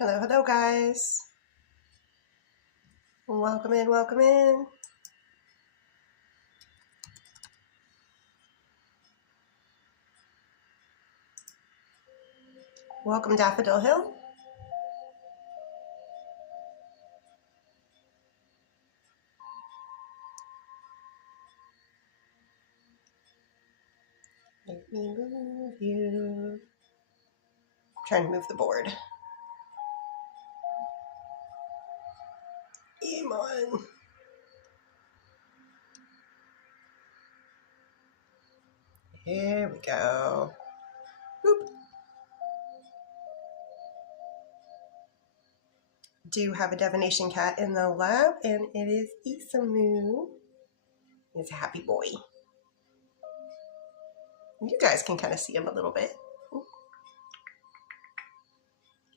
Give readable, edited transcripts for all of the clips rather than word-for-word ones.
Hello, hello, guys. Welcome in, welcome in. Welcome, Daffodil Hill. Let me move you. I'm trying to move the board. Emon. Here we go. Boop. Do have a divination cat in the lab, and it is Isamu. He's a happy boy. You guys can kind of see him a little bit.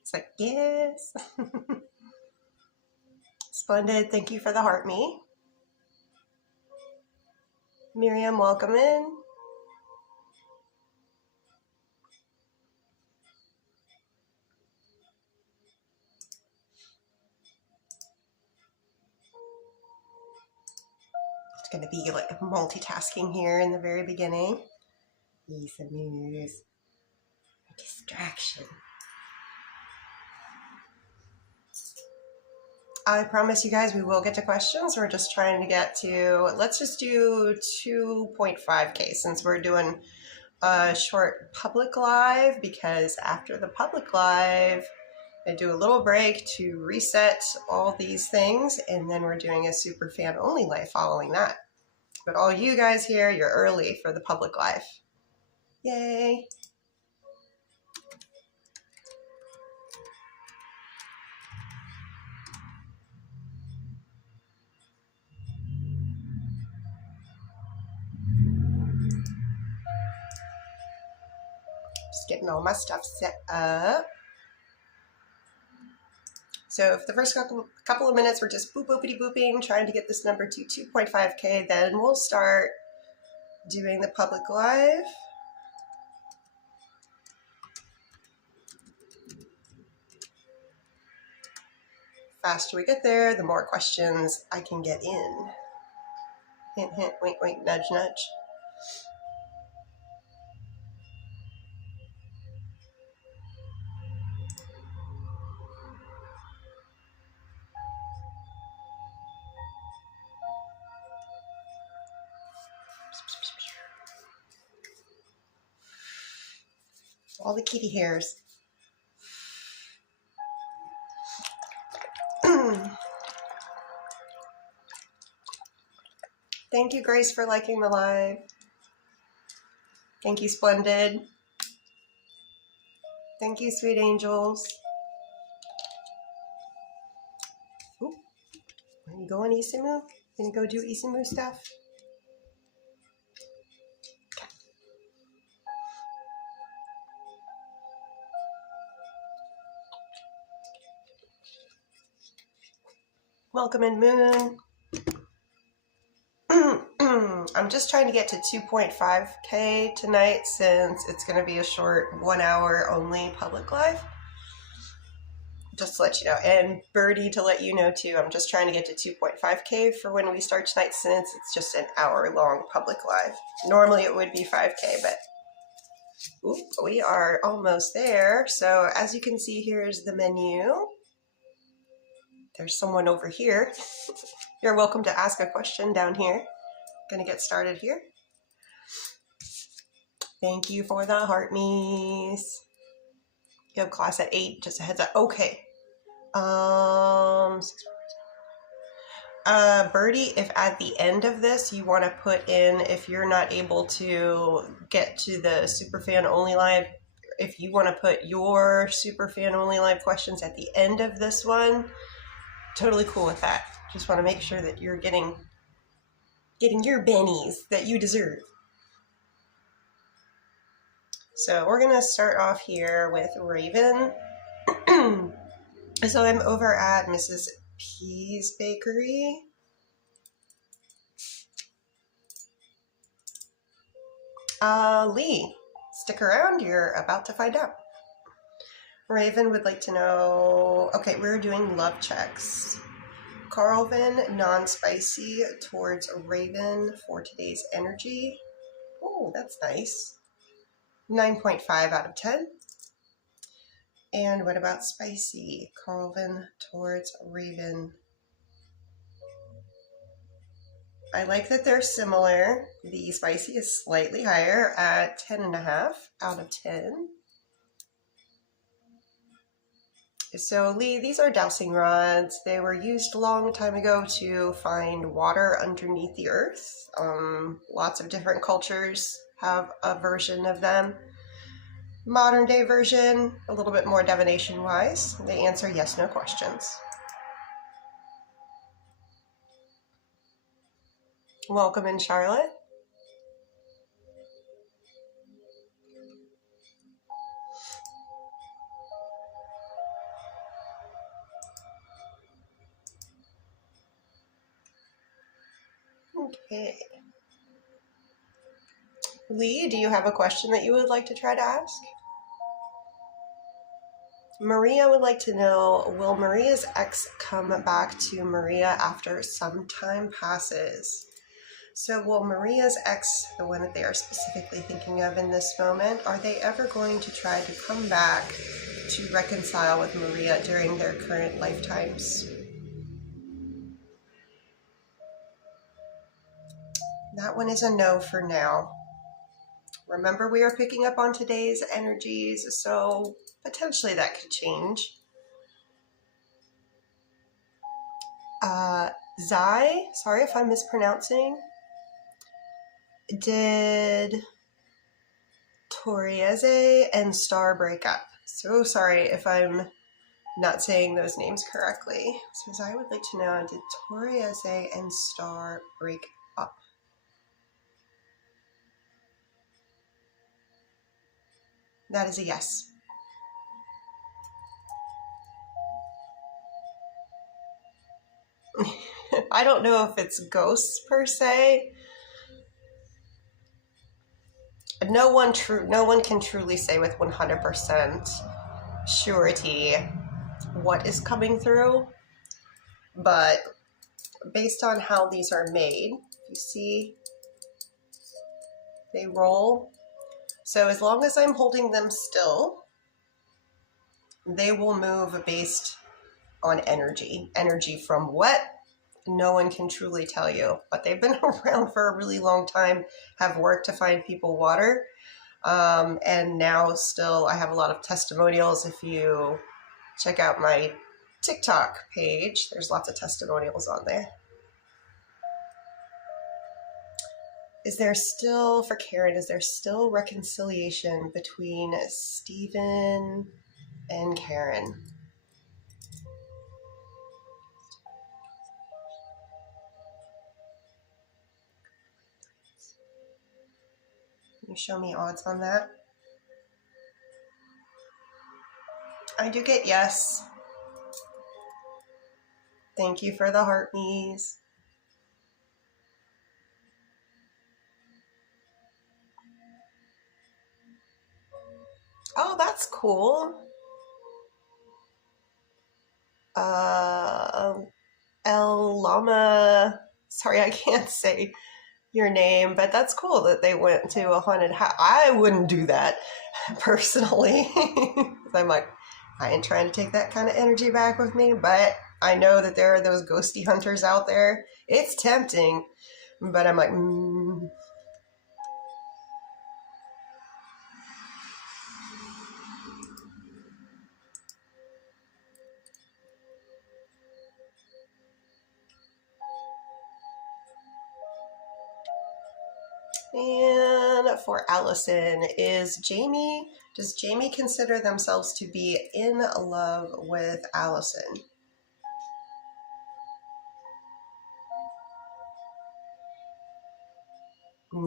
It's like, yes. Splendid. Thank you for the heart me. Miriam, welcome in. It's going to be like multitasking here in the very beginning. Isamu's distraction. I promise you guys we will get to questions. We're just trying to get to, let's just do 2.5K since we're doing a short public live, because after the public live, I do a little break to reset all these things, and then we're doing a super fan only live following that. But all you guys here, you're early for the public live. Yay. Just getting all my stuff set up. So if the first couple of minutes we're just boop boopity booping, trying to get this number to 2.5K, then we'll start doing the public live. Faster we get there, the more questions I can get in. Hint, hint, wink, wink, nudge, nudge. All the kitty hairs. Thank you, Grace, for liking the live. Thank you, Splendid. Thank you, sweet angels. Ooh. Are you going, Isamu? Gonna go do Isamu stuff? Okay. Welcome in, Moon. I'm just trying to get to 2.5K tonight since it's going to be a short 1 hour only public live. Just to let you know. And Birdie, to let you know too, I'm just trying to get to 2.5K for when we start tonight since it's just an hour long public live. Normally it would be 5K, but we are almost there. So as you can see, here's the menu. There's someone over here. You're welcome to ask a question down here. Gonna get started here. Thank you for the heart me's. You have class at 8, just a heads up. Okay. Birdie, if at the end of this you want to put in, if you're not able to get to the Superfan Only Live, if you want to put your Superfan Only Live questions at the end of this one, totally cool with that. Just want to make sure that you're getting your bennies that you deserve. So we're going to start off here with Raven. So I'm over at Mrs. P's Bakery. Lee, stick around. You're about to find out. Raven would like to know, okay, we're doing love checks. Carlvin, non-spicy towards Raven for today's energy. Oh, that's nice. 9.5 out of 10. And what about spicy? Carlvin towards Raven. I like that they're similar. The spicy is slightly higher at 10.5 out of 10. So Lee, these are dowsing rods. They were used a long time ago to find water underneath the earth. Lots of different cultures have a version of them. Modern day version, a little bit more divination wise. They answer yes, no questions. Welcome in, Charlotte. Okay. Lee, do you have a question that you would like to try to ask? Maria would like to know, will Maria's ex come back to Maria after some time passes? So will Maria's ex, the one that they are specifically thinking of in this moment, are they ever going to try to come back to reconcile with Maria during their current lifetimes? That one is a no for now. Remember, we are picking up on today's energies, so potentially that could change. Zai, sorry if I'm mispronouncing. Did Toriese and Star break up? So sorry if I'm not saying those names correctly. So Zai would like to know, did Toriese and Star break up? That is a yes. I don't know if it's ghosts per se. No one can truly say with 100% surety what is coming through, but based on how these are made, you see they roll. So as long as I'm holding them still, they will move based on energy. Energy from what? No one can truly tell you, but they've been around for a really long time, have worked to find people water. And now still I have a lot of testimonials. If you check out my TikTok page, there's lots of testimonials on there. Is there still, for Karen, is there still reconciliation between Stephen and Karen? Can you show me odds on that? I do get yes. Thank you for the heart knees. Oh, that's cool. El Llama. Sorry, I can't say your name, but that's cool that they went to a haunted house. I wouldn't do that personally. I'm like, I ain't trying to take that kind of energy back with me, but I know that there are those ghosty hunters out there. It's tempting, but I'm like, And for Allison, does Jamie consider themselves to be in love with Allison?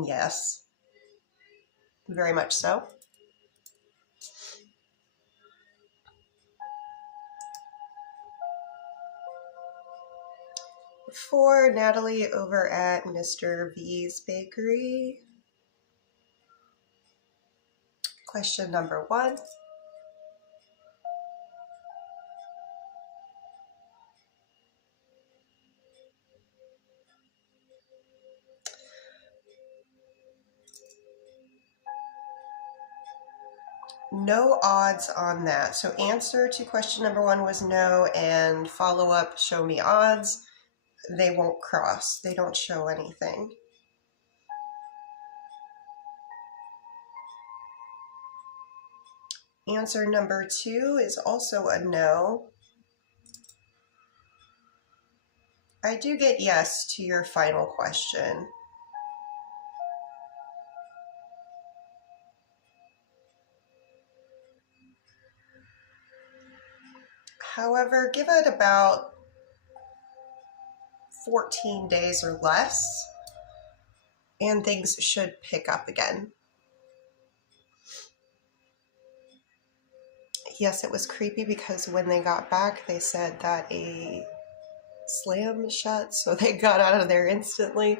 Yes, very much so. For Natalie over at Mr. V's Bakery, question number 1. No odds on that. So answer to question number 1 was no, and follow up, show me odds. They won't cross. They don't show anything. Answer number 2 is also a no. I do get yes to your final question. However, give it about 14 days or less, and things should pick up again. Yes, it was creepy because when they got back, they said that a slam shut, so they got out of there instantly.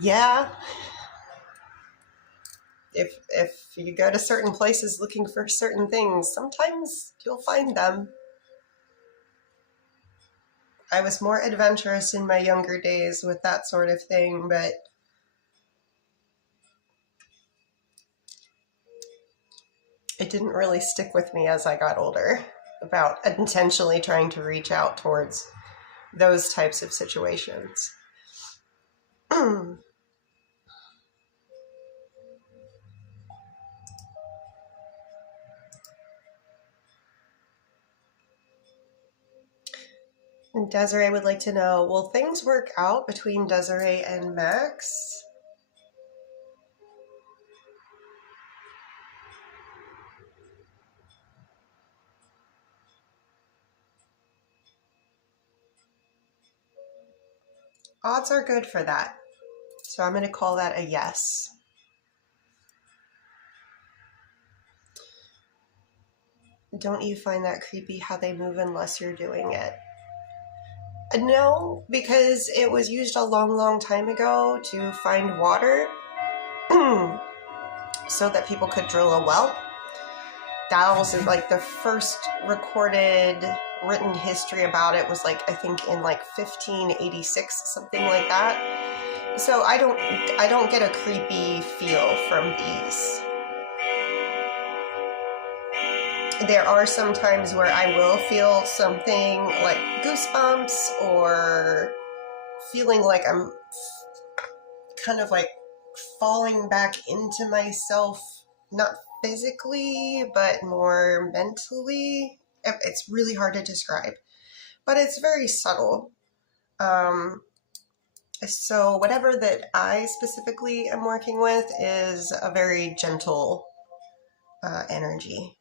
Yeah. If you go to certain places looking for certain things, sometimes you'll find them. I was more adventurous in my younger days with that sort of thing, but it didn't really stick with me as I got older about intentionally trying to reach out towards those types of situations. Desiree would like to know, will things work out between Desiree and Max? Odds are good for that. So I'm going to call that a yes. Don't you find that creepy how they move unless you're doing it? No, because it was used a long, long time ago to find water so that people could drill a well. Dowsing, like the first recorded written history about it was like, I think in like 1586, something like that. So I don't get a creepy feel from these. There are some times where I will feel something like goosebumps or feeling like I'm kind of like falling back into myself, not physically, but more mentally. It's really hard to describe, but it's very subtle. So whatever that I specifically am working with is a very gentle energy.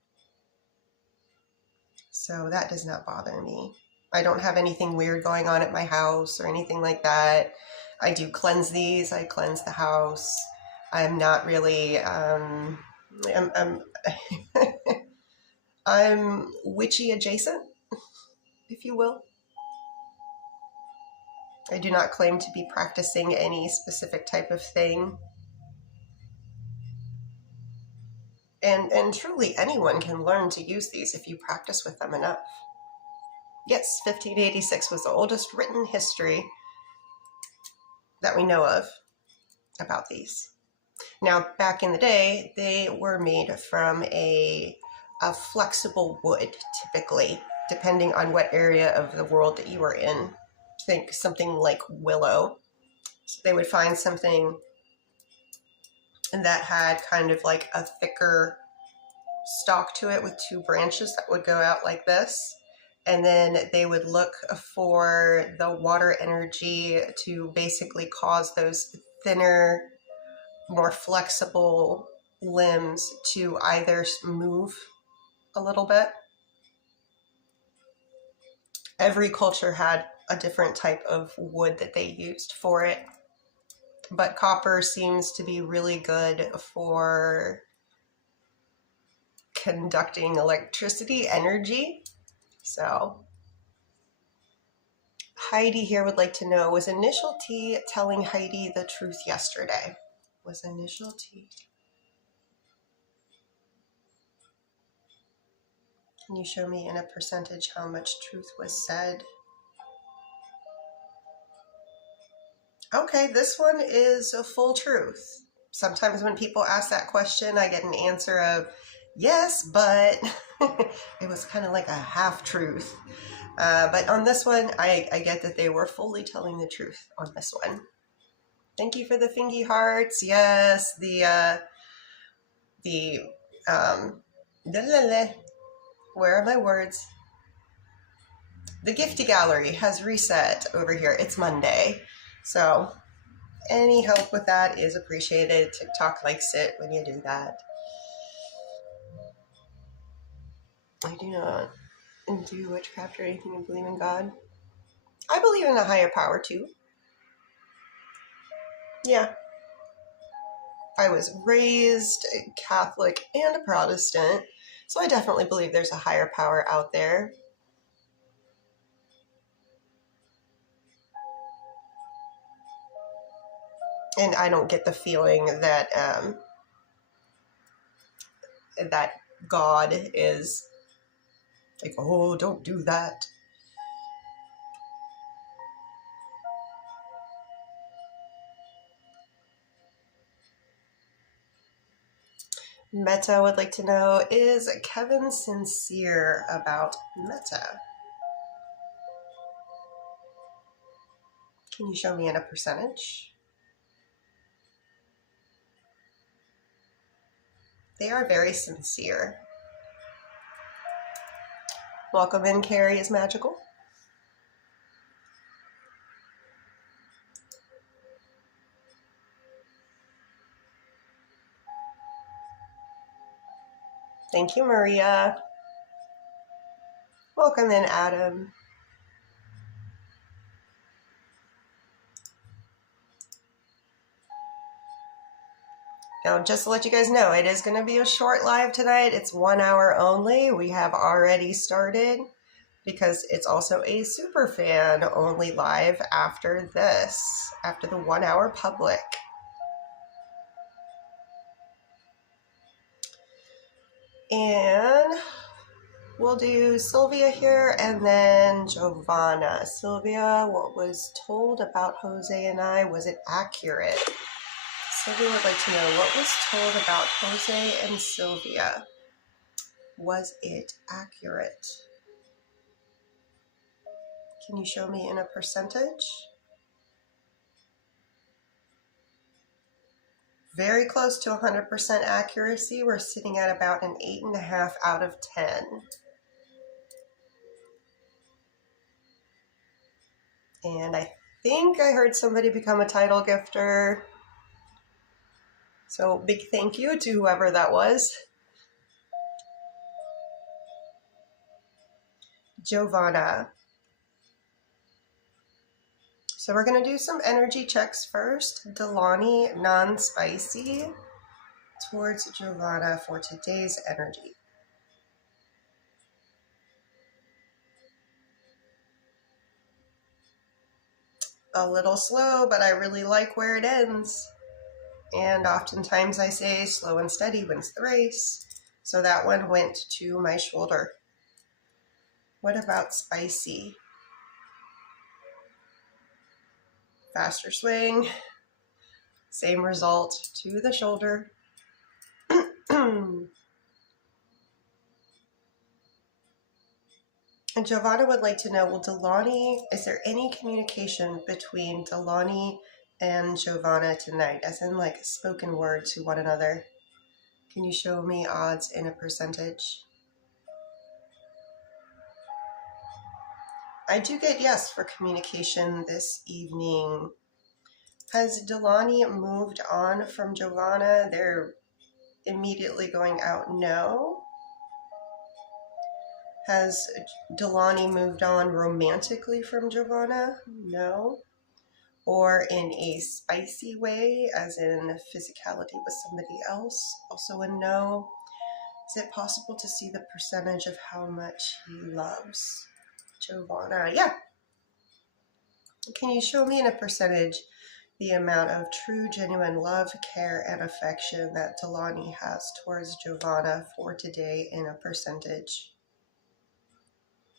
So that does not bother me. I don't have anything weird going on at my house or anything like that. I do cleanse these. I cleanse the house. I'm not really, I'm I'm witchy adjacent, if you will. I do not claim to be practicing any specific type of thing. And truly anyone can learn to use these if you practice with them enough. Yes, 1586 was the oldest written history that we know of about these. Now, back in the day, they were made from a flexible wood, typically, depending on what area of the world that you were in. Think something like willow. So they would find something that had kind of like a thicker stalk to it with 2 branches that would go out like this. And then they would look for the water energy to basically cause those thinner, more flexible limbs to either move a little bit. Every culture had a different type of wood that they used for it, but copper seems to be really good for conducting electricity, energy. So Heidi here would like to know, was Initial T telling Heidi the truth yesterday? Was Initial T? Can you show me in a percentage how much truth was said? Okay, this one is a full truth. Sometimes when people ask that question, I get an answer of yes, but it was kind of like a half-truth. But on this one, I get that they were fully telling the truth on this one. Thank you for the fingy hearts. Yes, where are my words? The Gifty Gallery has reset over here. It's Monday. So any help with that is appreciated. TikTok likes it when you do that. I do not do witchcraft or anything and believe in God. I believe in a higher power too. Yeah. I was raised Catholic and a Protestant, so I definitely believe there's a higher power out there. And I don't get the feeling that that God is like, oh, don't do that. Meta would like to know, is Kevin sincere about Meta? Can you show me in a percentage? They are very sincere. Welcome in, Carrie is magical. Thank you, Maria. Welcome in, Adam. Now, just to let you guys know, it is going to be a short live tonight. It's 1 hour only. We have already started because it's also a super fan only live after this, after the 1 hour public. And we'll do Sylvia here and then Giovanna. Sylvia, what was told about Jose and I, was it accurate? Sylvia would like to know what was told about Jose and Sylvia. Was it accurate? Can you show me in a percentage? Very close to 100% accuracy. We're sitting at about an 8.5 out of 10. And I think I heard somebody become a title gifter. So big thank you to whoever that was. Giovanna. So we're going to do some energy checks first. Delani, non-spicy, towards Giovanna for today's energy. A little slow, but I really like where it ends. And oftentimes I say slow and steady wins the race. So that one went to my shoulder. What about spicy? Faster swing. Same result to the shoulder. And Giovanna would like to know, well, Delani, is there any communication between Delani and Giovanna tonight, as in like spoken word to one another? Can you show me odds in a percentage? I do get yes for communication this evening. Has Delani moved on from Giovanna? They're immediately going out? No. Has Delani moved on romantically from Giovanna? No. Or in a spicy way, as in physicality with somebody else? Also a no. Is it possible to see the percentage of how much he loves Giovanna? Yeah. Can you show me in a percentage the amount of true, genuine love, care, and affection that Delani has towards Giovanna for today in a percentage?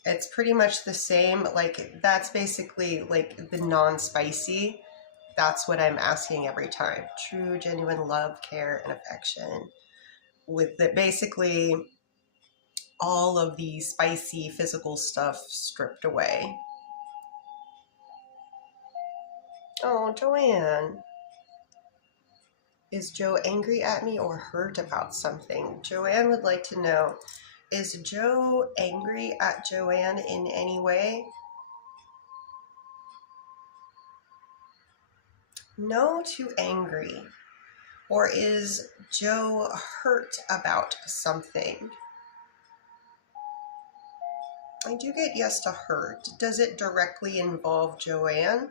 It's pretty much the same. Like, that's basically like the non-spicy. That's what I'm asking every time. True, genuine love, care, and affection. with the, basically all of the spicy physical stuff stripped away. Oh, Joanne. Is Joe angry at me or hurt about something? Joanne would like to know, is Joe angry at Joanne in any way? No to angry. Or is Joe hurt about something? I do get yes to hurt. Does it directly involve Joanne?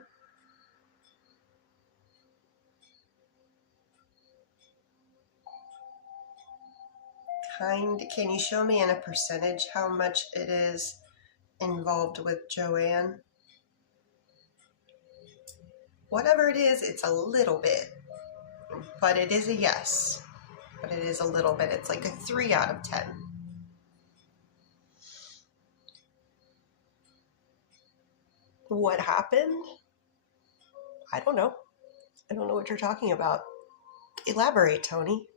Can you show me in a percentage how much it is involved with Joanne? Whatever it is, it's a little bit, but it is a yes. But it is a little bit. It's like a 3 out of 10. What happened? I don't know. I don't know what you're talking about. Elaborate, Tony.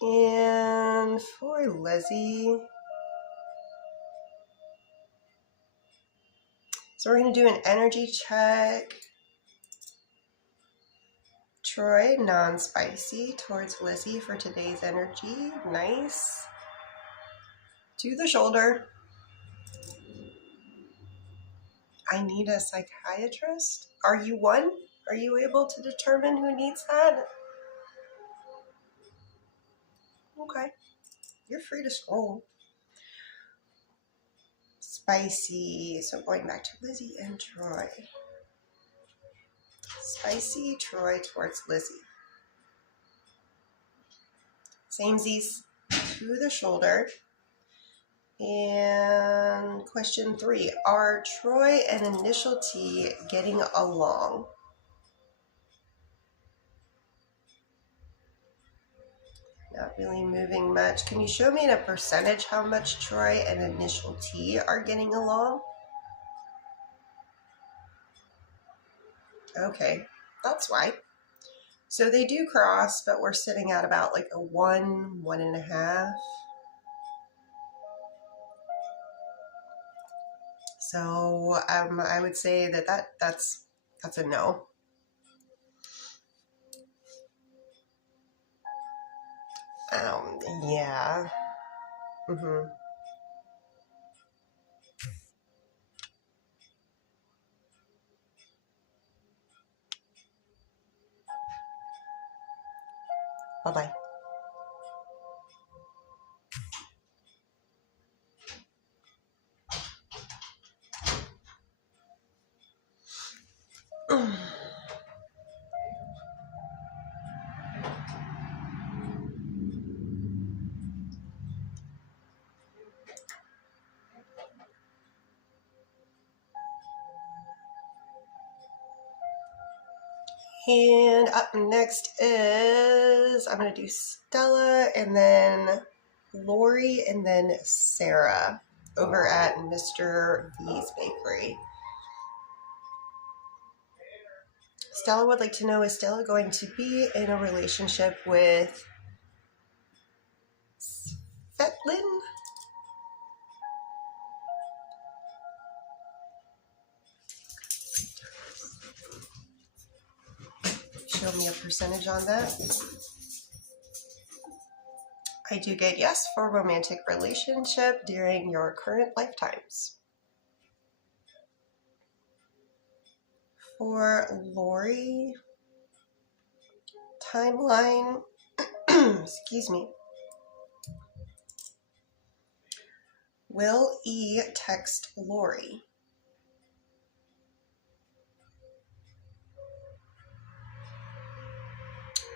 And for Lizzie, so we're going to do an energy check. Troy, non-spicy, towards Lizzie for today's energy. Nice. To the shoulder. I need a psychiatrist. Are you one? Are you able to determine who needs that? Okay. You're free to scroll. Spicy. So going back to Lizzie and Troy. Spicy, Troy towards Lizzie. Samesies to the shoulder. And question 3. Are Troy and Initial T getting along? Not really moving much. Can you show me in a percentage how much Troy and Initial T are getting along? Okay, that's why. So they do cross, but we're sitting at about like a 1, 1.5. So I would say that's a no. Yeah. Bye-bye. And up next is, I'm going to do Stella and then Lori and then Sarah over at Mr. V's Bakery. Stella would like to know, is Stella going to be in a relationship with Svetlin? Show me a percentage on that. I do get yes for romantic relationship during your current lifetimes. For Lori, timeline, excuse me. Will E text Lori?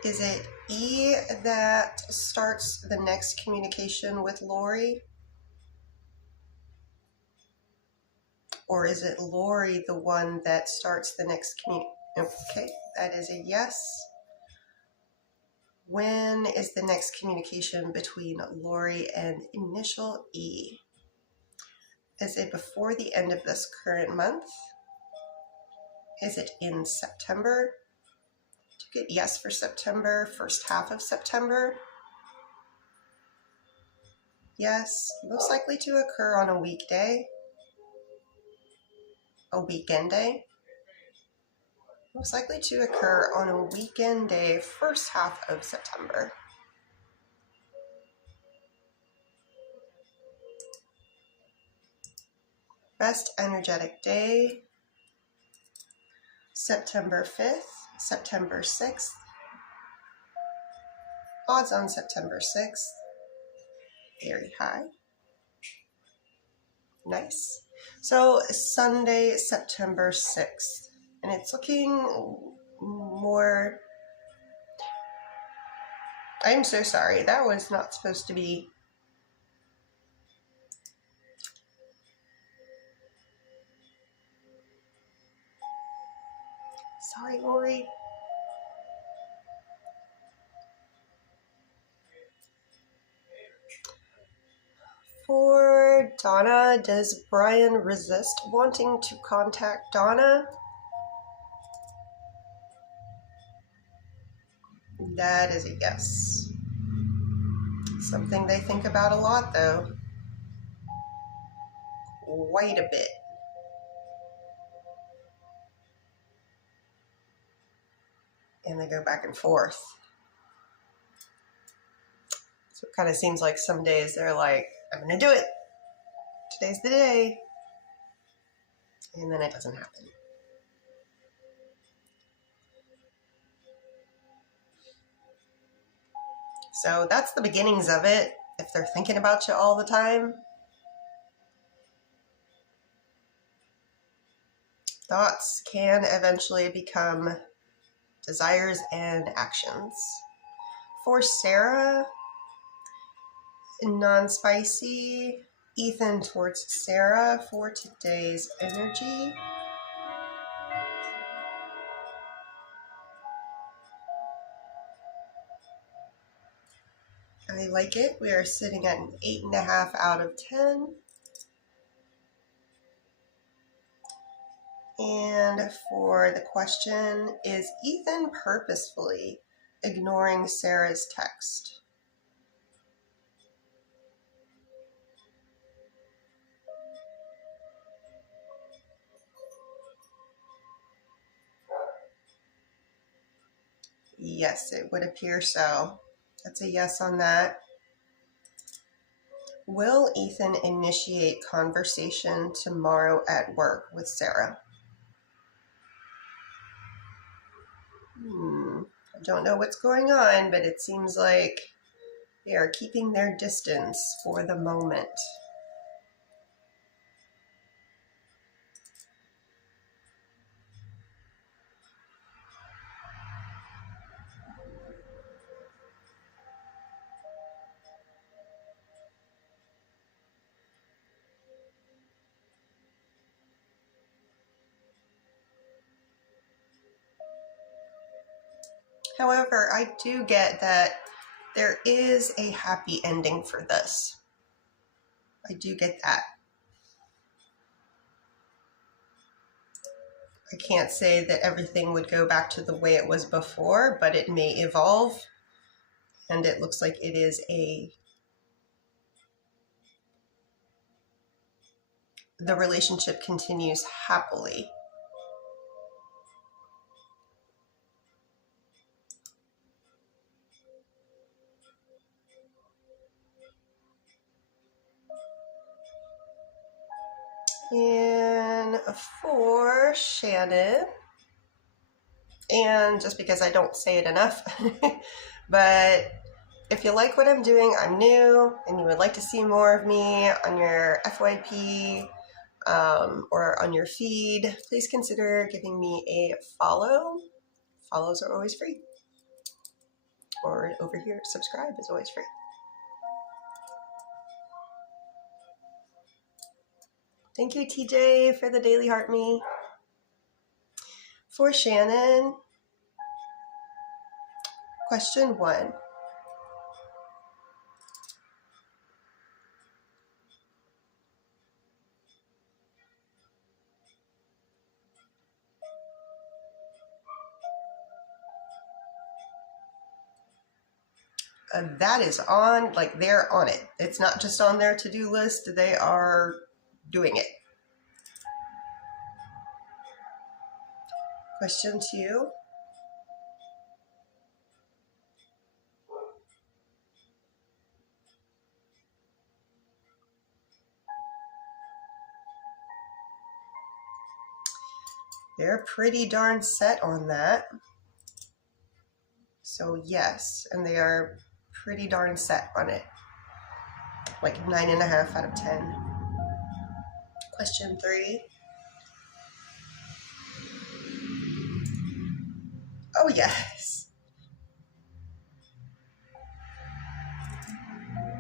Is it E that starts the next communication with Lori? Or is it Lori the one that starts the next communication? Okay, that is a yes. When is the next communication between Lori and Initial E? Is it before the end of this current month? Is it in September? Took it yes for September, first half of September. Yes, most likely to occur on a weekday, a weekend day. Most likely to occur on a weekend day, first half of September. Best energetic day, September 5th, September 6th. Odds on September 6th, very high. Nice. So Sunday, September 6th. And it's looking more... I'm so sorry. That was not supposed to be... Sorry, Lori. For Donna, does Brian resist wanting to contact Donna? That is a yes. Something they think about a lot, though. Quite a bit. And they go back and forth. So it kind of seems like some days they're like, I'm going to do it. Today's the day. And then it doesn't happen. So that's the beginnings of it. If they're thinking about you all the time, thoughts can eventually become desires and actions. For Sarah, non-spicy, Ethan towards Sarah for today's energy. I like it. We are sitting at an 8.5 out of 10. And for the question, is Ethan purposefully ignoring Sarah's text? Yes, it would appear so. That's a yes on that. Will Ethan initiate conversation tomorrow at work with Sarah? I don't know what's going on, but it seems like they are keeping their distance for the moment. However, I do get that there is a happy ending for this. I do get that. I can't say that everything would go back to the way it was before, but it may evolve. And it looks like it is the relationship continues happily. And for Shannon, and just because I don't say it enough, but if you like what I'm doing, I'm new, and you would like to see more of me on your FYP or on your feed, please consider giving me a follow. Follows are always free. Or over here, subscribe is always free. Thank you, TJ, for the daily heart me. For Shannon, question 1. that is on, like they're on it. It's not just on their to-do list, they are doing it. Question 2. They're pretty darn set on that. So yes, and they are pretty darn set on it. Like 9.5 out of 10. Question 3. Oh yes.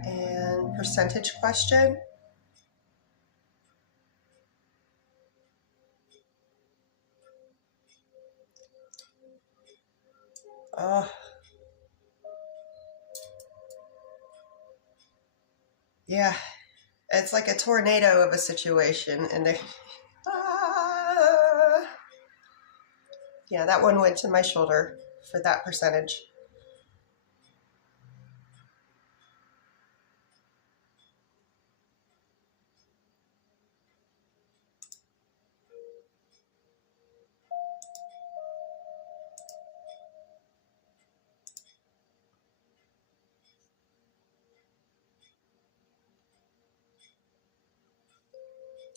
And percentage question. Oh. Yeah. It's like a tornado of a situation, and they yeah, that one went to my shoulder for that percentage.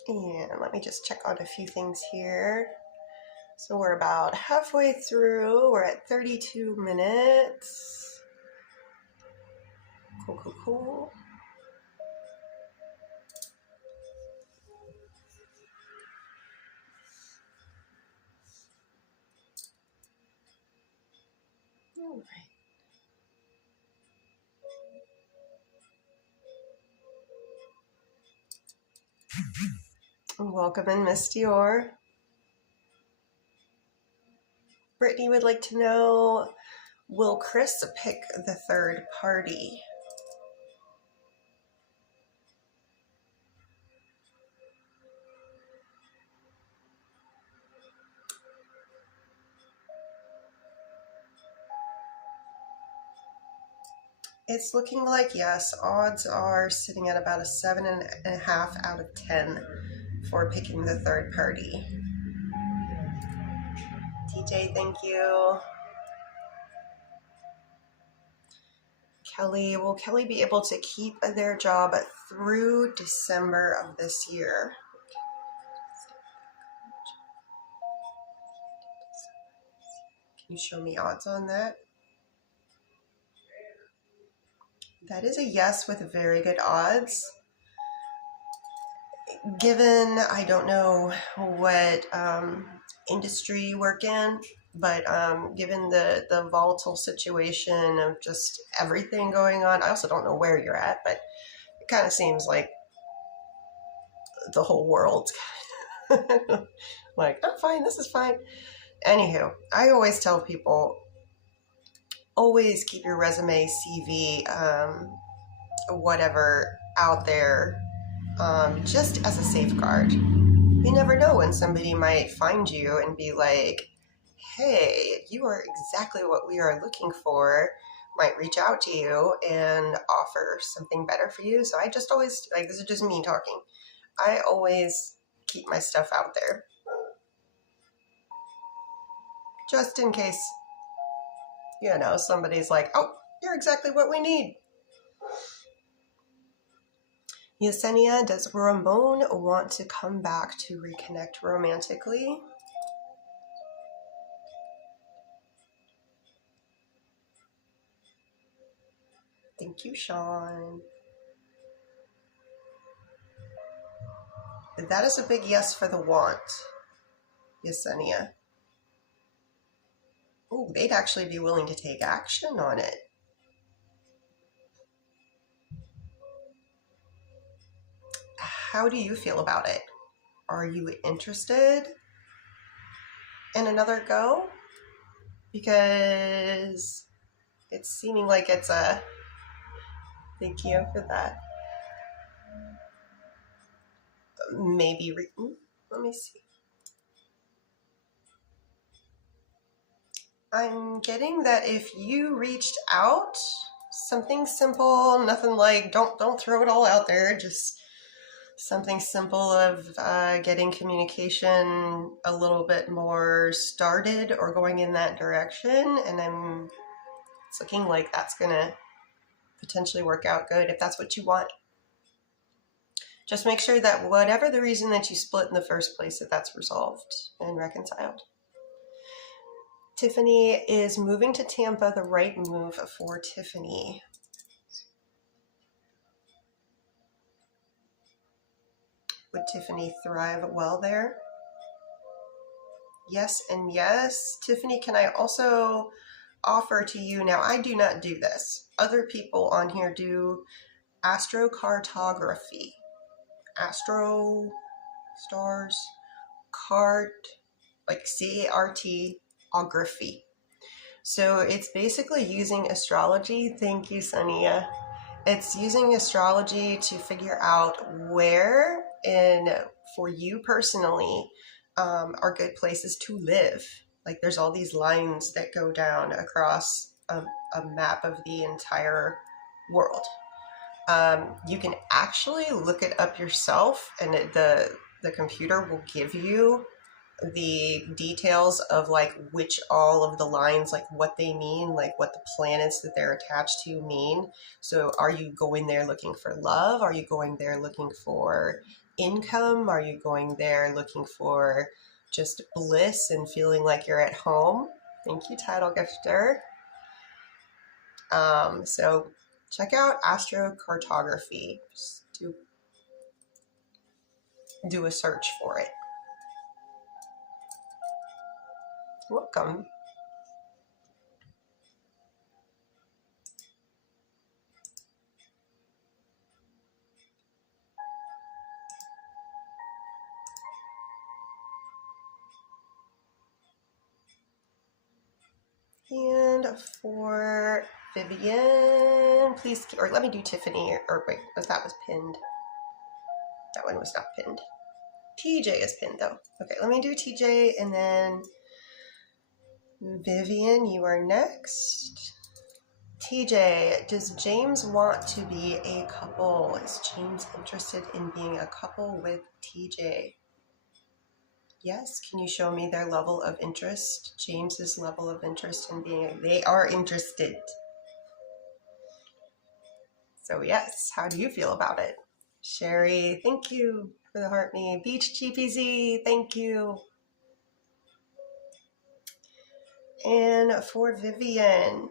And let me just check on a few things here. So we're about halfway through. We're at 32 minutes. Cool, cool, cool. All right. Welcome in, Miss Dior. Brittany would like to know, will Chris pick the third party? It's looking like yes. Odds are sitting at about a 7.5 out of 10 for picking the third party. TJ, thank you. Kelly, will Kelly be able to keep their job through December of this year? Can you show me odds on that? That is a yes with very good odds. Given, I don't know what industry you work in, but given the volatile situation of just everything going on, I also don't know where you're at, but it kind of seems like the whole world's like, I'm fine, this is fine. Anywho, I always tell people, always keep your resume, CV, whatever out there, just as a safeguard. You never know when somebody might find you and be like, hey, you are exactly what we are looking for, might reach out to you and offer something better for you. So I just always, like, this is just me talking, I always keep my stuff out there. Just in case, you know, somebody's like, oh, you're exactly what we need. Yesenia, does Ramon want to come back to reconnect romantically? Thank you, Sean. That is a big yes for the want, Yesenia. Oh, they'd actually be willing to take action on it. How do you feel about it? Are you interested in another go? Because it's seeming like it's a... Thank you for that. Maybe... let me see. I'm getting that if you reached out, something simple, nothing like, don't throw it all out there, just something simple of getting communication a little bit more started or going in that direction. And it's looking like that's gonna potentially work out good if that's what you want. Just make sure that whatever the reason that you split in the first place, that that's resolved and reconciled. Tiffany is moving to Tampa, the right move for Tiffany. Would Tiffany thrive well there? Yes and yes. Tiffany, can I also offer to you, now I do not do this. Other people on here do astrocartography. Astro stars, cart, like CART-ography. So it's basically using astrology. Thank you, Sania. It's using astrology to figure out where, and for you personally, are good places to live. Like there's all these lines that go down across a map of the entire world. You can actually look it up yourself, and the computer will give you the details of like which all of the lines, like what they mean, like what the planets that they're attached to mean. So are you going there looking for love? Are you going there looking for income? Are you going there looking for just bliss and feeling like you're at home? Thank you, title gifter. So check out astrocartography. Just do a search for it. Welcome. And for Vivian, please, or let me do Tiffany, or wait, that was pinned. That one was not pinned. TJ is pinned though. Okay, let me do TJ, and then Vivian, you are next. TJ, does James want to be a couple? Is James interested in being a couple with TJ? Yes, can you show me their level of interest? James's level of interest in being, they are interested. So yes, how do you feel about it? Sherry, thank you for the heart me. Beach GPZ, thank you. And for Vivian,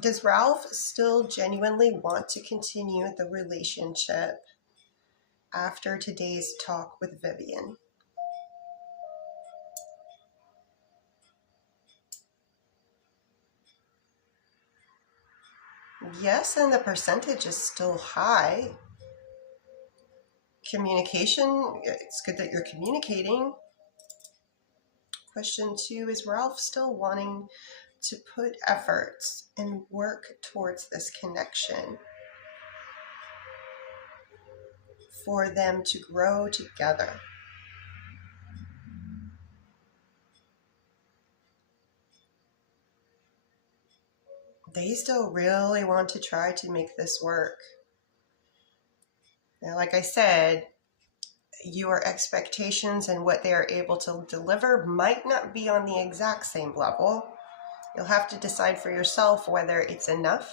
does Ralph still genuinely want to continue the relationship after today's talk with Vivian? Yes, and the percentage is still high. Communication, it's good that you're communicating. Question 2, is Ralph still wanting to put efforts and work towards this connection for them to grow together? They still really want to try to make this work. Now, like I said, your expectations and what they are able to deliver might not be on the exact same level. You'll have to decide for yourself whether it's enough.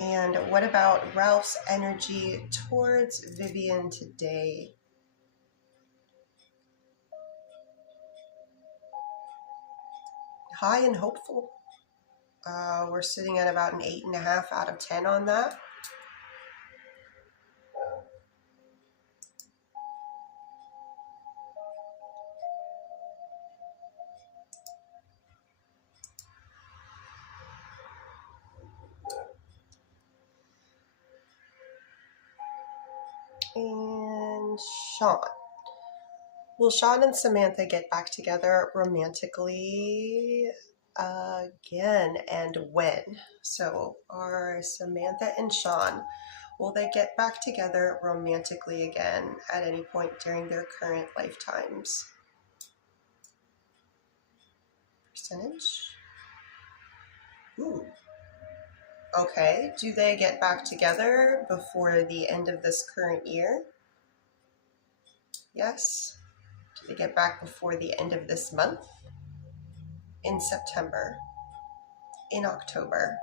And what about Ralph's energy towards Vivian today? High and hopeful. We're sitting at about an 8.5 out of 10 on that. And Sean. Will Sean and Samantha get back together romantically again, and when? So are Samantha and Sean, will they get back together romantically again at any point during their current lifetimes? Percentage? Okay, do they get back together before the end of this current year? Yes. Do they get back before the end of this month? In September? In October?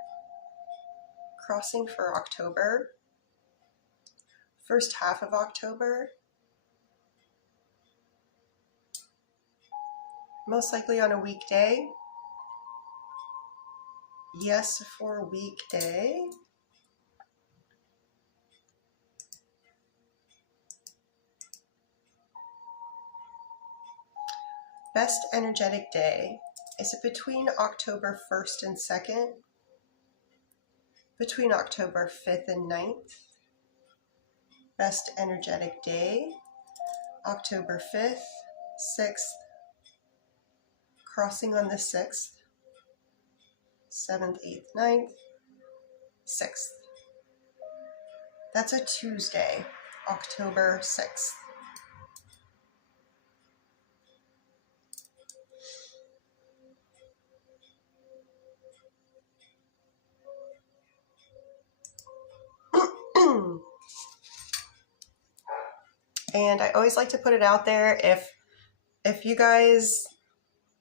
Crossing for October? First half of October? Most likely on a weekday? Yes, for a weekday. Best energetic day. Is it between October 1st and 2nd? Between October 5th and 9th? Best energetic day. October 5th, 6th, crossing on the 6th, 7th, 8th, 9th, 6th. That's a Tuesday, October 6th. And I always like to put it out there, if you guys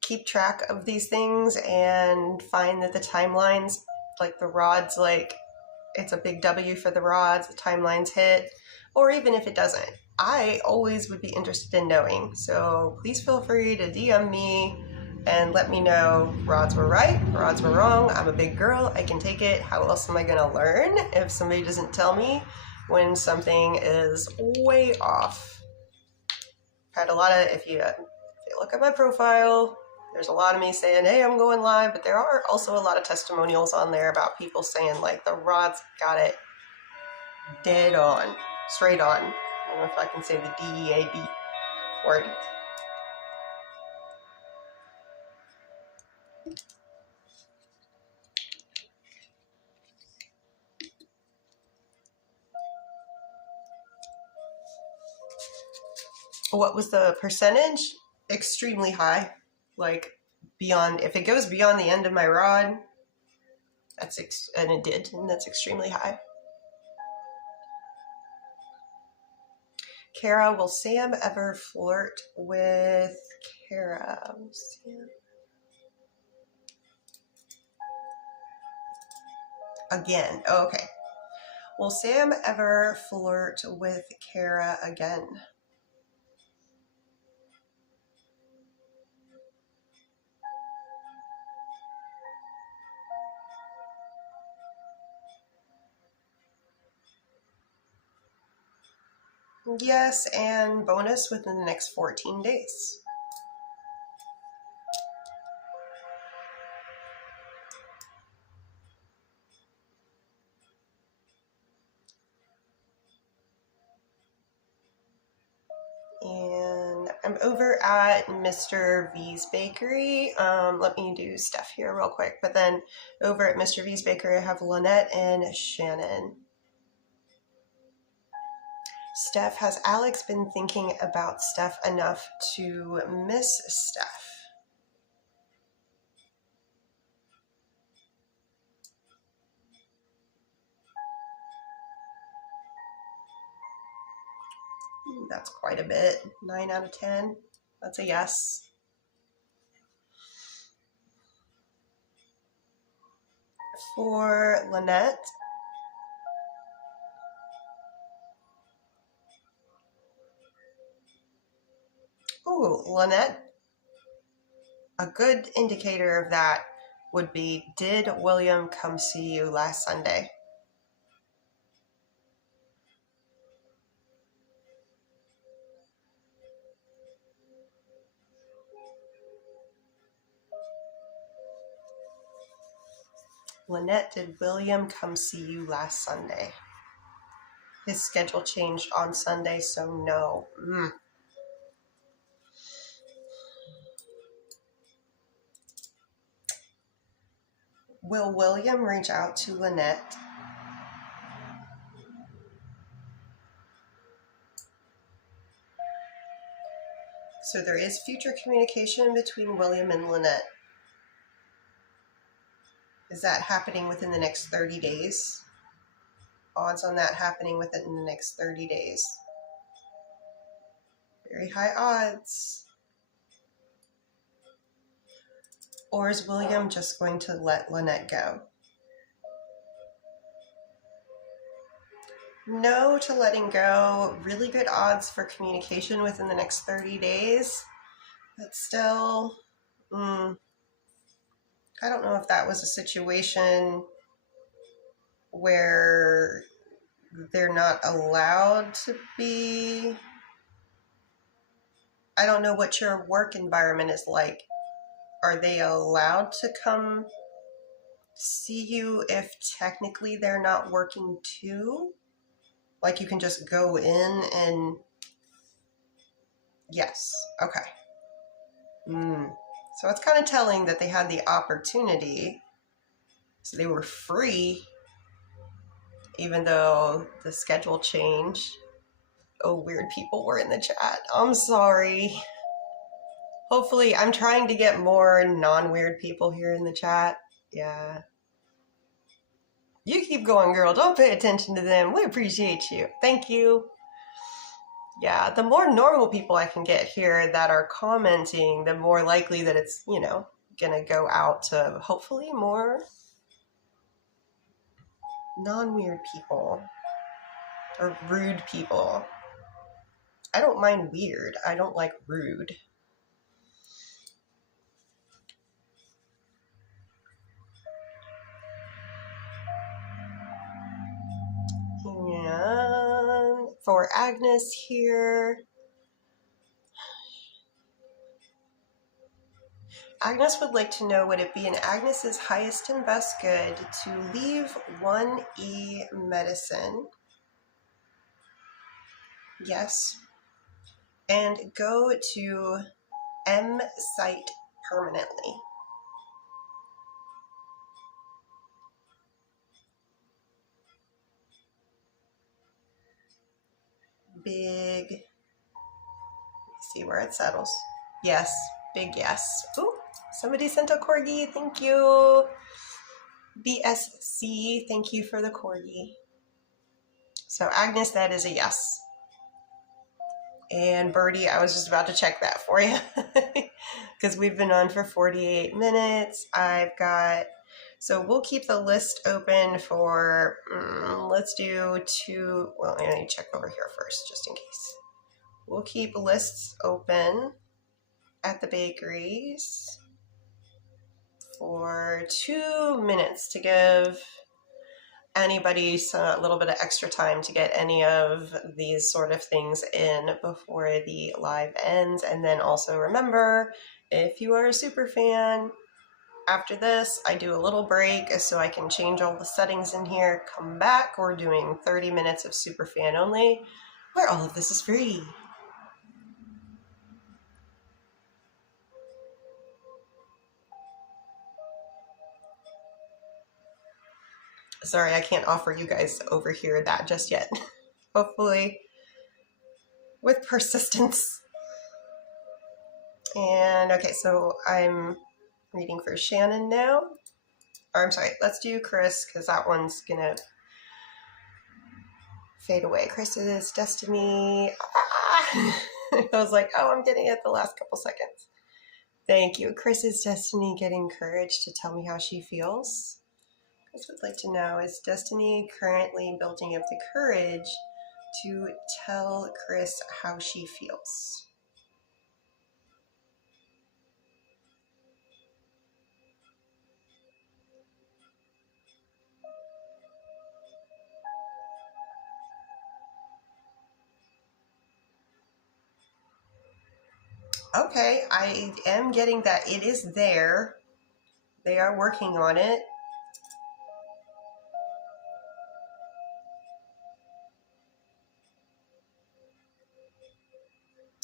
keep track of these things and find that the timelines, like the rods, like it's a big W for the rods, the timelines hit, or even if it doesn't, I always would be interested in knowing. So please feel free to DM me and let me know rods were right, rods were wrong. I'm a big girl, I can take it. How else am I gonna learn if somebody doesn't tell me when something is way off? I've had a lot of, if you look at my profile, there's a lot of me saying, hey, I'm going live, but there are also a lot of testimonials on there about people saying, like, the rods got it dead on, straight on. I don't know if I can say the D-E-A-D word. What was the percentage? Extremely high. Like, beyond, if it goes beyond the end of my rod, and it did, and that's extremely high. Kara, will Sam ever flirt with Kara? Sam. Again. Oh, okay. Will Sam ever flirt with Kara again? Yes, and bonus within the next 14 days. And I'm over at Mr. V's Bakery. Let me do stuff here real quick. But then over at Mr. V's Bakery, I have Lynette and Shannon. Steph, has Alex been thinking about Steph enough to miss Steph? That's quite a bit. 9 out of 10. That's a yes. For Lynette, ooh, Lynette, a good indicator of that would be, did William come see you last Sunday? Lynette, did William come see you last Sunday? His schedule changed on Sunday, so no. Will William reach out to Lynette? So there is future communication between William and Lynette. Is that happening within the next 30 days? Odds on that happening within the next 30 days. Very high odds. Or is William just going to let Lynette go? No to letting go. Really good odds for communication within the next 30 days. But still, I don't know if that was a situation where they're not allowed to be. I don't know what your work environment is like. Are they allowed to come see you if technically they're not working too? Like you can just go in and... Yes. Okay. So it's kind of telling that they had the opportunity. So they were free, even though the schedule changed. Oh, weird people were in the chat. I'm sorry. Hopefully, I'm trying to get more non-weird people here in the chat. Yeah. You keep going, girl. Don't pay attention to them. We appreciate you. Thank you. Yeah, the more normal people I can get here that are commenting, the more likely that it's, gonna go out to hopefully more non-weird people or rude people. I don't mind weird. I don't like rude. And for Agnes here, Agnes would like to know, would it be in Agnes's highest and best good to leave 1E medicine? Yes. And go to M site permanently. Big, see where it settles. Yes, big yes. Ooh, somebody sent a corgi, thank you. BSC, thank you for the corgi. So Agnes, that is a yes. And Birdie, I was just about to check that for you because we've been on for 48 minutes. So we'll keep the list open for, let's do 2, well, I need to check over here first, just in case. We'll keep lists open at the bakeries for 2 minutes to give anybody a little bit of extra time to get any of these sort of things in before the live ends. And then also remember, if you are a super fan, after this, I do a little break so I can change all the settings in here, come back. We're doing 30 minutes of super fan only, where all of this is free. Sorry, I can't offer you guys over here that just yet. Hopefully, with persistence. And okay, so I'm reading for Shannon now. Or I'm sorry, let's do Chris, because that one's gonna fade away. Chris's Destiny. I was like, oh, I'm getting it the last couple seconds. Thank you. Chris's Destiny getting courage to tell me how she feels. Chris would like to know, is Destiny currently building up the courage to tell Chris how she feels? Okay, I am getting that it is there. They are working on it.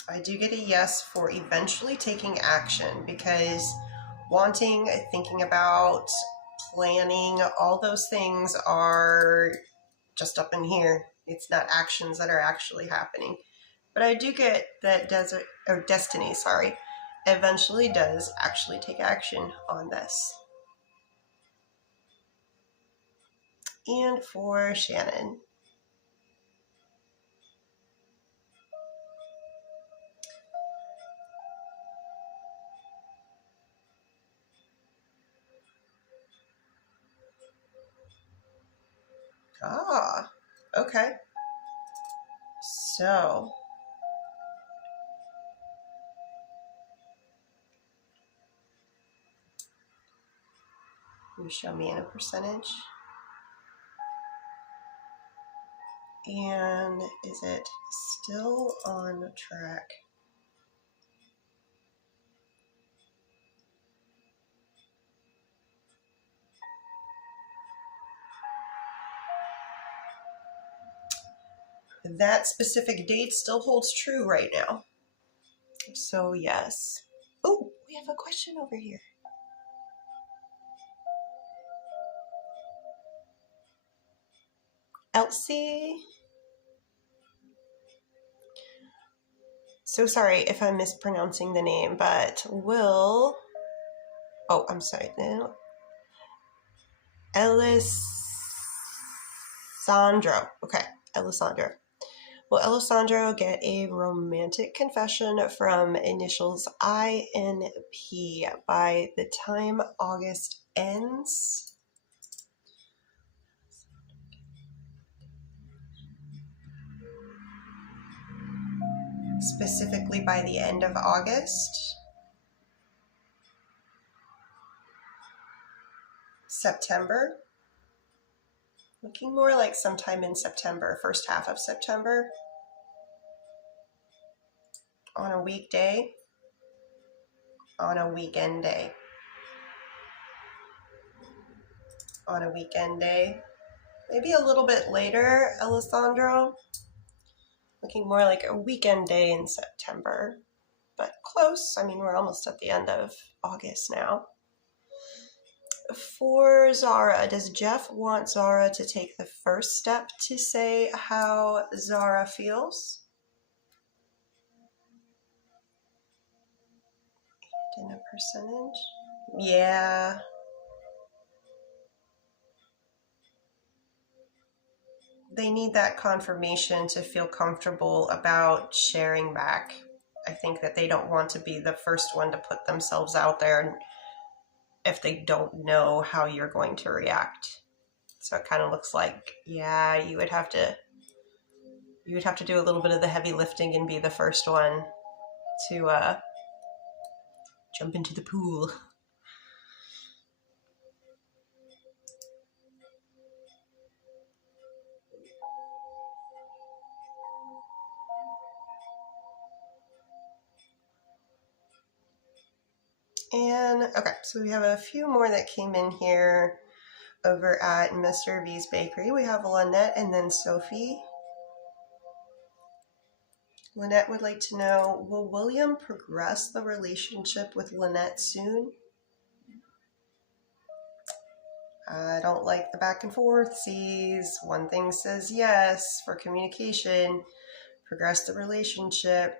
I do get a yes for eventually taking action, because wanting, thinking about, planning, all those things are just up in here. It's not actions that are actually happening. But I do get that Destiny, eventually does actually take action on this. And for Shannon. Ah, okay. So, you show me in a percentage. And is it still on track? That specific date still holds true right now. So yes. Oh, we have a question over here. Elsie. So sorry if I'm mispronouncing the name, but will... Oh, I'm sorry. No. Alessandro. Okay, Alessandro. Will Alessandro get a romantic confession from initials INP by the time August ends? Specifically by the end of August? September? Looking more like sometime in September, first half of September. On a weekday. On a weekend day. On a weekend day. Maybe a little bit later, Alessandro. Looking more like a weekend day in September. But close. I mean, we're almost at the end of August now. For Zara, does Jeff want Zara to take the first step to say how Zara feels? In a percentage? Yeah. They need that confirmation to feel comfortable about sharing back. I think that they don't want to be the first one to put themselves out there if they don't know how you're going to react. So it kind of looks like, yeah, you would have to do a little bit of the heavy lifting and be the first one to jump into the pool. And okay, so we have a few more that came in here over at Mr. V's Bakery. We have Lynette and then Sophie. Lynette would like to know, will William progress the relationship with Lynette soon? I don't like the back and forthsies. One thing says yes for communication, progress the relationship.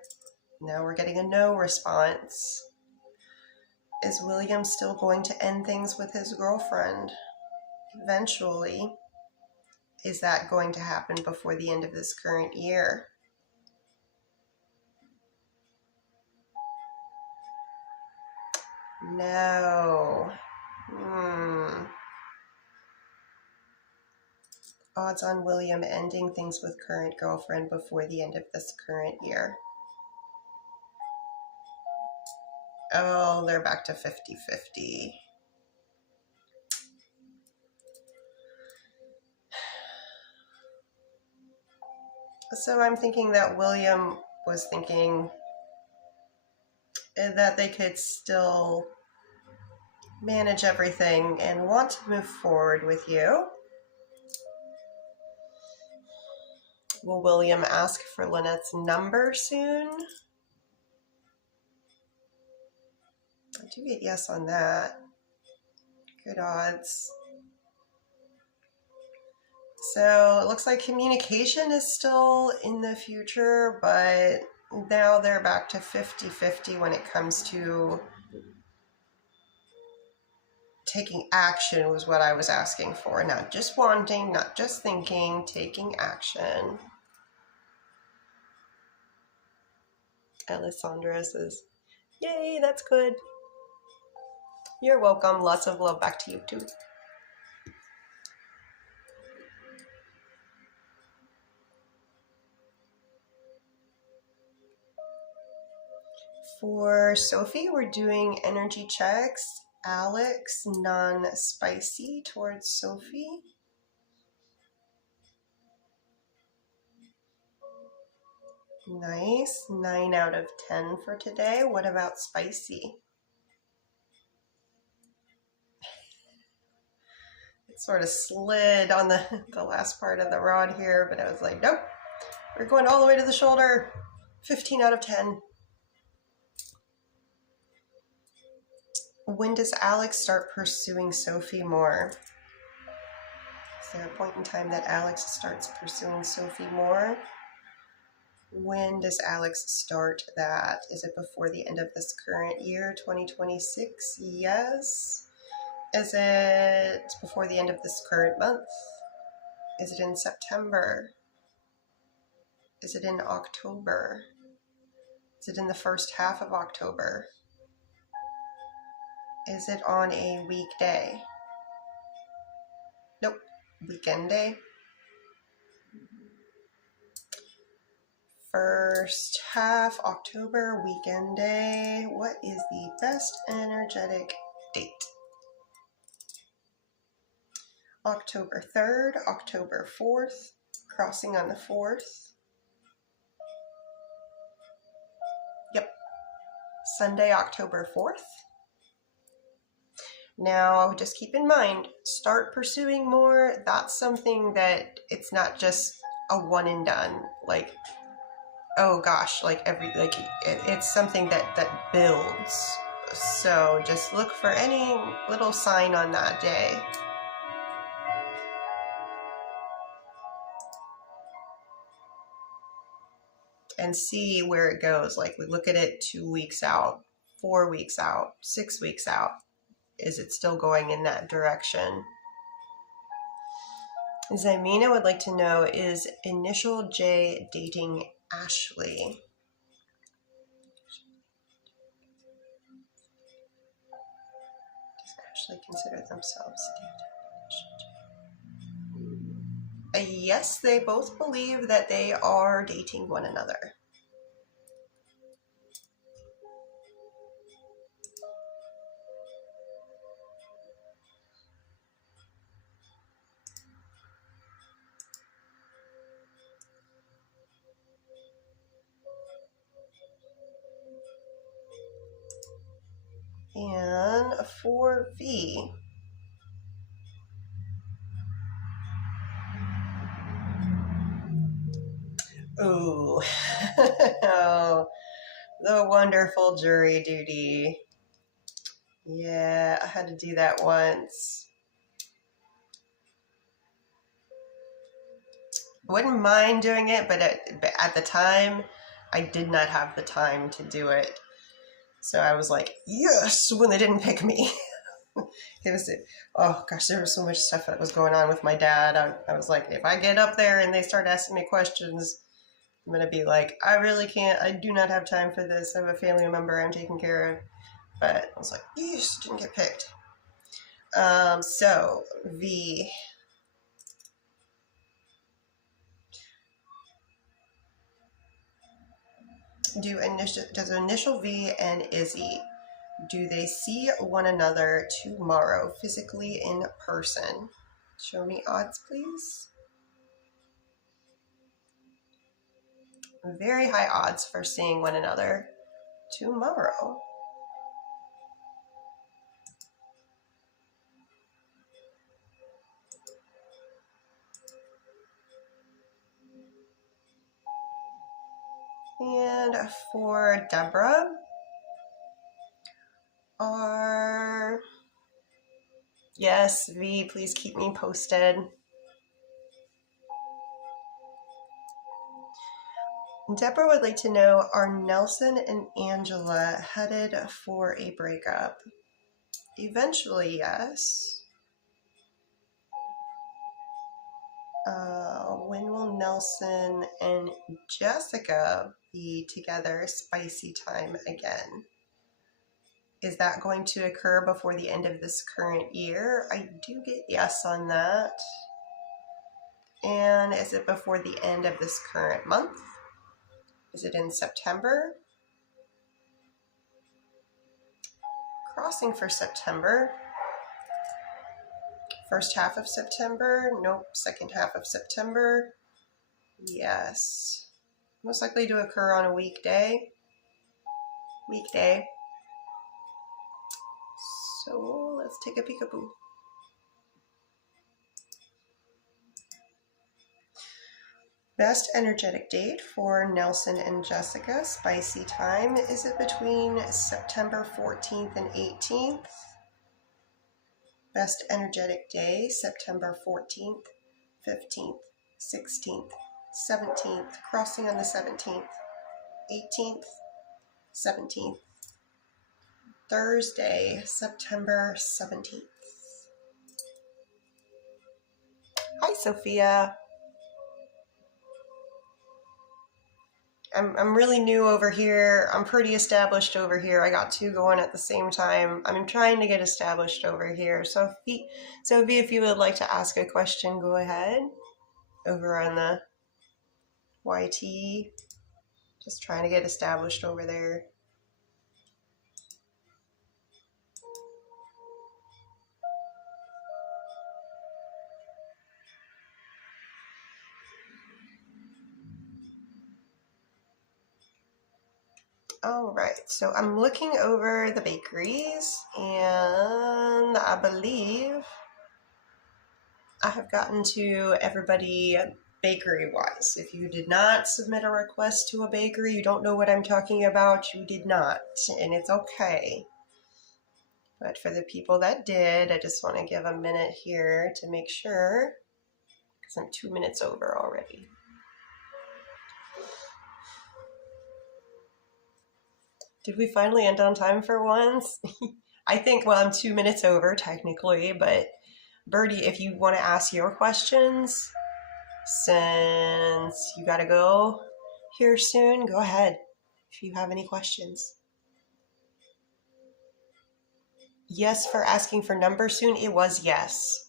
Now we're getting a no response. Is William still going to end things with his girlfriend? Eventually. Is that going to happen before the end of this current year? No. Odds on William ending things with current girlfriend before the end of this current year. Oh, they're back to 50-50. So I'm thinking that William was thinking that they could still manage everything and want to move forward with you. Will William ask for Lynette's number soon? I do get yes on that. Good odds. So it looks like communication is still in the future, but now they're back to 50-50 when it comes to taking action was what I was asking for. Not just wanting, not just thinking, taking action. Alessandra says, yay, that's good. You're welcome. Lots of love back to you too. For Sophie, we're doing energy checks. Alex, non-spicy towards Sophie. Nice. 9 out of 10 for today. What about spicy? It sort of slid on the last part of the rod here, but I was like, nope. We're going all the way to the shoulder. 15 out of 10. When does Alex start pursuing Sophie more? Is there a point in time that Alex starts pursuing Sophie more? When does Alex start that? Is it before the end of this current year, 2026? Yes. Is it before the end of this current month? Is it in September? Is it in October? Is it in the first half of October? Is it on a weekday? Nope. Weekend day? First half October, weekend day. What is the best energetic date? October 3rd, October 4th, crossing on the 4th. Yep. Sunday, October 4th. Now, just keep in mind, start pursuing more. That's something that it's not just a one and done. Like, oh gosh, it's something that builds. So just look for any little sign on that day. And see where it goes. Like, we look at it 2 weeks out, 4 weeks out, 6 weeks out. Is it still going in that direction? Zymina would like to know, is Initial J dating Ashley? Does Ashley consider themselves dating? Yes, they both believe that they are dating one another. And for V, ooh, oh, the wonderful jury duty. Yeah, I had to do that once. Wouldn't mind doing it, but at the time, I did not have the time to do it. So I was like, yes, when they didn't pick me. Oh gosh, there was so much stuff that was going on with my dad. I was like, if I get up there and they start asking me questions, I'm going to be like, I really can't, I do not have time for this. I have a family member I'm taking care of. But I was like, yes, didn't get picked. So V. Does Initial V and Izzy, do they see one another tomorrow, physically in person? Show me odds, please. Very high odds for seeing one another tomorrow. And for Deborah, yes, V, please keep me posted. Deborah would like to know, are Nelson and Angela headed for a breakup? Eventually, yes. When will Nelson and Jessica be together spicy time again? Is that going to occur before the end of this current year? I do get yes on that. And is it before the end of this current month? Is it in September? Crossing for September. First half of September? Nope. Second half of September? Yes. Most likely to occur on a weekday. So let's take a peekaboo. Best energetic date for Nelson and Jessica, spicy time. Is it between September 14th and 18th? Best energetic day, September 14th, 15th, 16th, 17th, crossing on the 17th, 18th, 17th. Thursday, September 17th. Hi, Sophia. I'm really new over here. I'm pretty established over here. I got two going at the same time. I'm trying to get established over here. Sophie, if you would like to ask a question, go ahead. Over on the YT. Just trying to get established over there. All right, so I'm looking over the bakeries, and I believe I have gotten to everybody bakery-wise. If you did not submit a request to a bakery, you don't know what I'm talking about, you did not, and it's okay. But for the people that did, I just want to give a minute here to make sure, because I'm 2 minutes over already. Did we finally end on time for once? I think, well, I'm 2 minutes over technically, but Birdie, if you want to ask your questions, since you got to go here soon, go ahead if you have any questions. Yes, for asking for numbers soon, it was yes.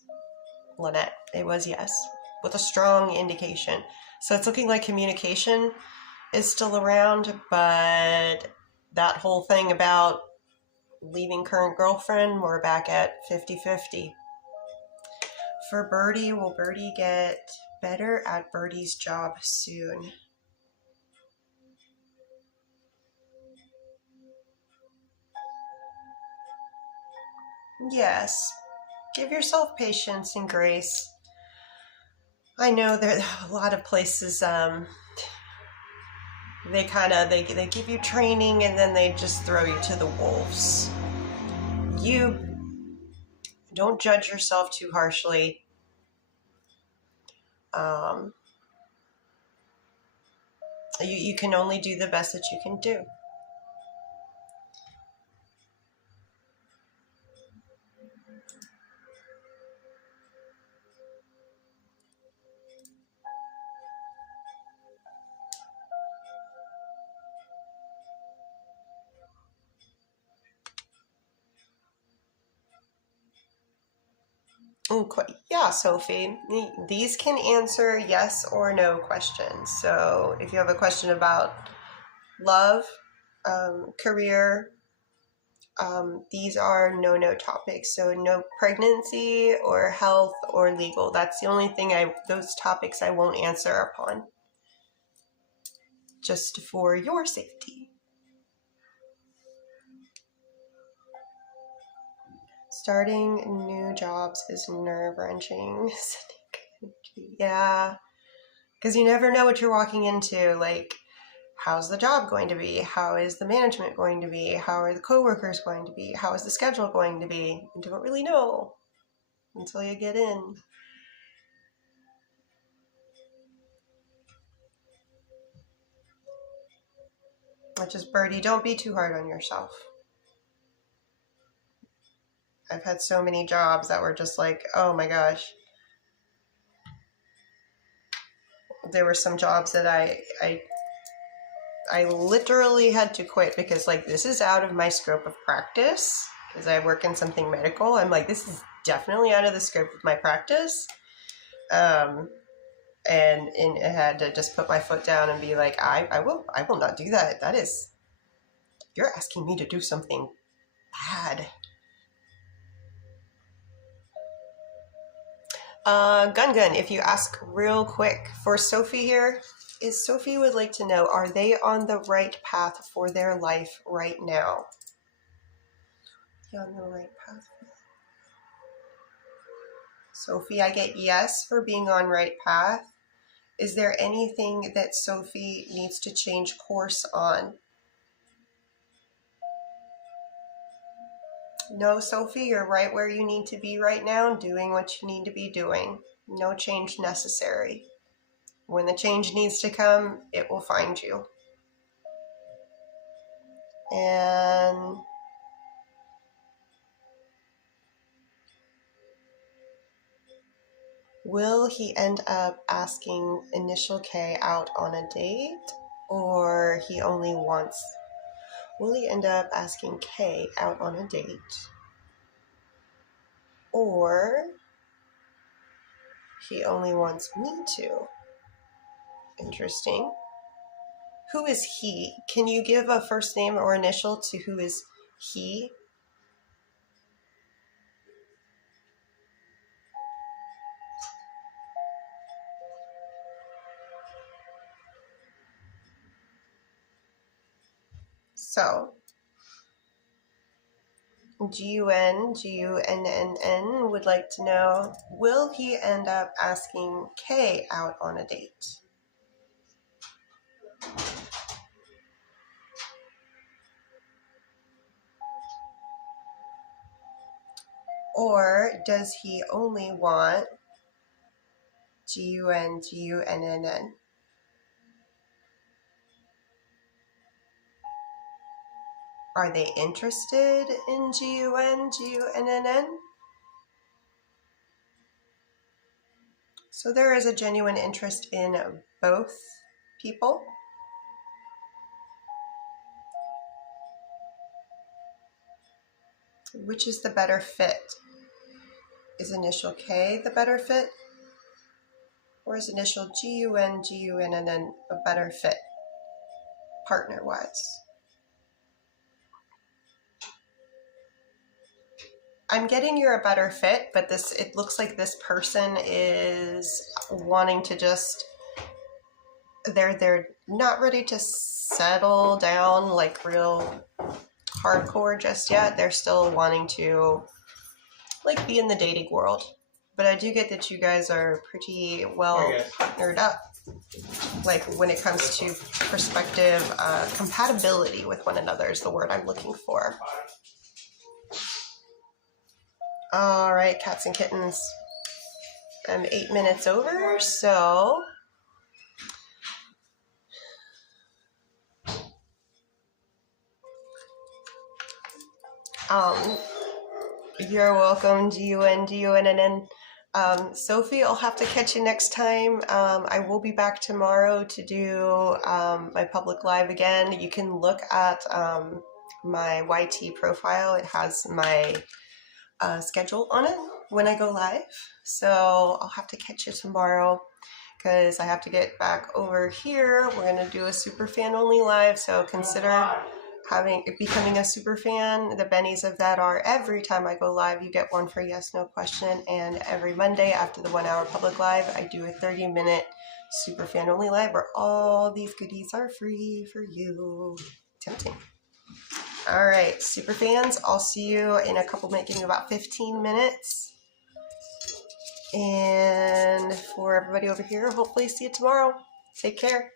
Lynette, it was yes, with a strong indication. So it's looking like communication is still around, but that whole thing about leaving current girlfriend, we're back at 50-50. For Birdie, will Birdie get better at Birdie's job soon? Yes. Give yourself patience and grace. I know there are a lot of places, they give you training and then they just throw you to the wolves. You don't judge yourself too harshly. You can only do the best that you can do. Yeah, Sophie, these can answer yes or no questions. So if you have a question about love, career, these are no topics. So no pregnancy or health or legal. That's the only thing those topics I won't answer upon. Just for your safety. Starting new jobs is nerve-wracking. Yeah, because you never know what you're walking into. Like, how's the job going to be? How is the management going to be? How are the coworkers going to be? How is the schedule going to be? You don't really know until you get in. Which is, Birdie, don't be too hard on yourself. I've had so many jobs that were just like, oh my gosh. There were some jobs that I literally had to quit because like this is out of my scope of practice because I work in something medical. I'm like, this is definitely out of the scope of my practice. And I had to just put my foot down and be like, I will not do that. That is, you're asking me to do something bad. Gun, if you ask real quick for Sophie here, is Sophie would like to know, are they on the right path for their life right now? You on the right path? Sophie, I get yes for being on right path. Is there anything that Sophie needs to change course on? No, Sophie, you're right where you need to be right now, doing what you need to be doing. No change necessary. When the change needs to come, it will find you. And will he end up asking Initial K out on a date? Or he only wants... Will he end up asking K out on a date? Or he only wants me to? Interesting. Who is he? Can you give a first name or initial to who is he? So, Gunn would like to know, will he end up asking K out on a date? Or does he only want Gunn? Are they interested in Gunn? So there is a genuine interest in both people. Which is the better fit? Is Initial K the better fit? Or is Initial Gunn a better fit, partner-wise? I'm getting you're a better fit, but it looks like this person is wanting to just, they're not ready to settle down like real hardcore just yet. They're still wanting to like be in the dating world. But I do get that you guys are pretty well partnered up, like when it comes to perspective, compatibility with one another is the word I'm looking for. All right, cats and kittens. I'm 8 minutes over, so you're welcome, Gunn. Sophie, I'll have to catch you next time. I will be back tomorrow to do my public live again. You can look at my YT profile. It has my schedule on it when I go live. So I'll have to catch you tomorrow because I have to get back over here. We're going to do a super fan only live. So consider becoming a super fan. The bennies of that are every time I go live, you get one for yes, no question. And every Monday after the 1 hour public live, I do a 30-minute super fan only live where all these goodies are free for you. Tempting. All right, super fans, I'll see you in a couple minutes, give me about 15 minutes. And for everybody over here, hopefully see you tomorrow. Take care.